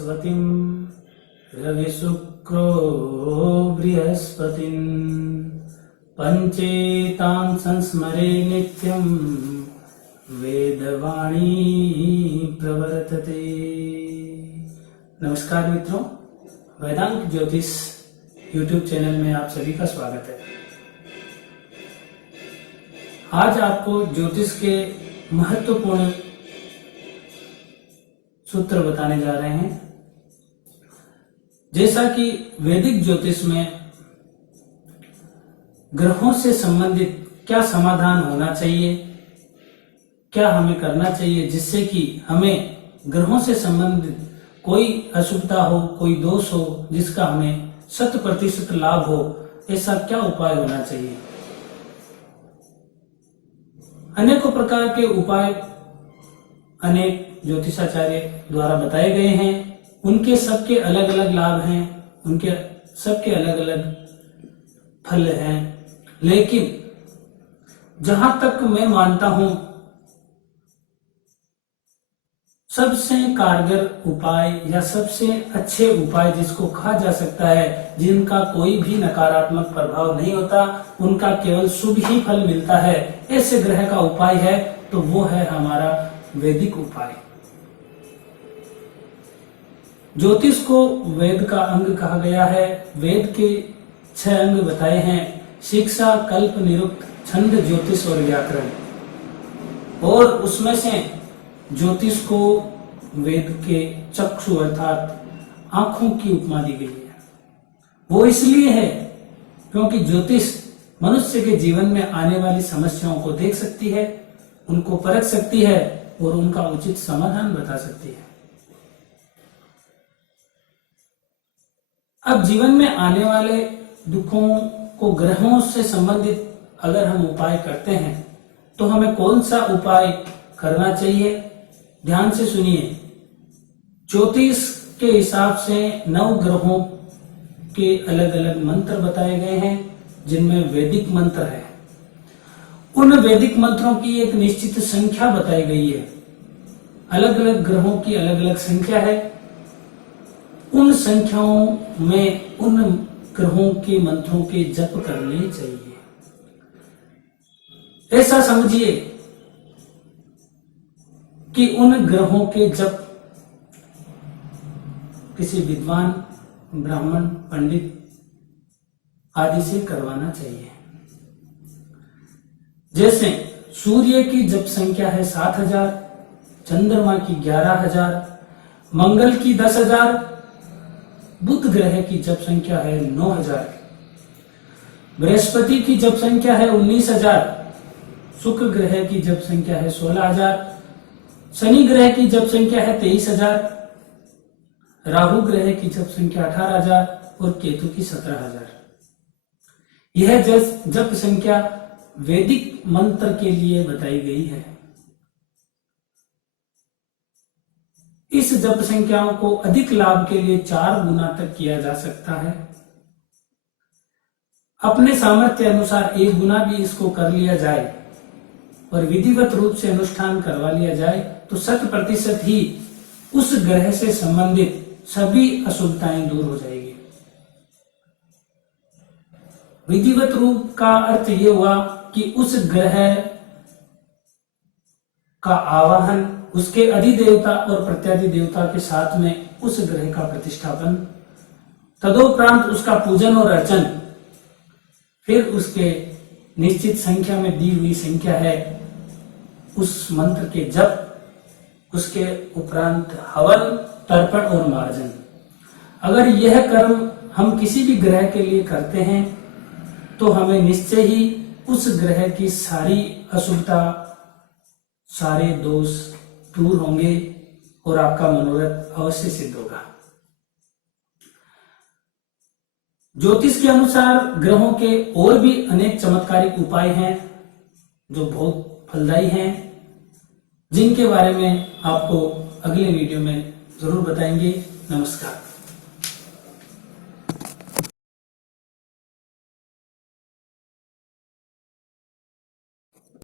सरस्वतीं रविशुक्रो बृहस्पतिं पंचेतान् संस्मरे नित्यं वेदवाणी प्रवर्तते। नमस्कार मित्रों, वेदांत ज्योतिष YouTube चैनल में आप सभी का स्वागत है। आज आपको ज्योतिष के महत्वपूर्ण सूत्र बताने जा रहे हैं। जैसा कि वैदिक ज्योतिष में ग्रहों से संबंधित क्या समाधान होना चाहिए, क्या हमें करना चाहिए जिससे कि हमें ग्रहों से संबंधित कोई अशुभता हो, कोई दोष हो, जिसका हमें 100% लाभ हो, ऐसा क्या उपाय होना चाहिए। अनेकों प्रकार के उपाय अनेक ज्योतिषाचार्य द्वारा बताए गए हैं। उनके सबके अलग अलग लाभ हैं, उनके सबके अलग अलग फल हैं, लेकिन जहां तक मैं मानता हूं सबसे कारगर उपाय या सबसे अच्छे उपाय जिसको कहा जा सकता है, जिनका कोई भी नकारात्मक प्रभाव नहीं होता, उनका केवल शुभ ही फल मिलता है, ऐसे ग्रह का उपाय है तो वो है हमारा वैदिक उपाय। ज्योतिष को वेद का अंग कहा गया है। वेद के 6 अंग बताए हैं: शिक्षा, कल्प, निरुक्त, छंद, ज्योतिष और व्याकरण। और उसमें से ज्योतिष को वेद के चक्षु अर्थात आंखों की उपमा दी गई है। वो इसलिए है क्योंकि ज्योतिष मनुष्य के जीवन में आने वाली समस्याओं को देख सकती है, उनको परख सकती है और उनका उचित समाधान बता सकती है। अब जीवन में आने वाले दुखों को ग्रहों से संबंधित अगर हम उपाय करते हैं तो हमें कौन सा उपाय करना चाहिए, ध्यान से सुनिए। ज्योतिष के हिसाब से 9 ग्रहों के अलग अलग मंत्र बताए गए हैं, जिनमें वैदिक मंत्र है। उन वैदिक मंत्रों की एक निश्चित संख्या बताई गई है। अलग अलग ग्रहों की अलग अलग संख्या है। उन संख्याओं में उन ग्रहों के मंत्रों के जप करने चाहिए। ऐसा समझिए कि उन ग्रहों के जप किसी विद्वान, ब्राह्मण, पंडित आदि से करवाना चाहिए। जैसे सूर्य की जप संख्या है 7000, चंद्रमा की 11000, मंगल की 10000, बुध ग्रह की जप संख्या है 9000, बृहस्पति की जप संख्या है 19000, शुक्र ग्रह की जप संख्या है 16000, शनि ग्रह की जप संख्या है 23000, राहु ग्रह की जप संख्या 18000 और केतु की 17000। यह जप संख्या वैदिक मंत्र के लिए बताई गई है। इस जप संख्याओं को अधिक लाभ के लिए 4 गुना तक किया जा सकता है। अपने सामर्थ्य अनुसार 1 गुना भी इसको कर लिया जाए और विधिवत रूप से अनुष्ठान करवा लिया जाए तो 100% ही उस ग्रह से संबंधित सभी अशुभताएं दूर हो जाएगी। विधिवत रूप का अर्थ ये हुआ कि उस ग्रह का आवाहन, उसके अधिदेवता और प्रत्यादि देवता के साथ में उस ग्रह का प्रतिष्ठापन, तदोपरांत उसका पूजन और अर्चन, फिर उसके निश्चित संख्या में दी हुई संख्या है उस मंत्र के जप, उसके उपरांत हवन, तर्पण और मार्जन। अगर यह कर्म हम किसी भी ग्रह के लिए करते हैं तो हमें निश्चय ही उस ग्रह की सारी अशुभता, सारे दोष दूर होंगे और आपका मनोरथ अवश्य सिद्ध होगा। ज्योतिष के अनुसार ग्रहों के और भी अनेक चमत्कारिक उपाय हैं जो बहुत फलदायी हैं, जिनके बारे में आपको अगले वीडियो में जरूर बताएंगे। नमस्कार।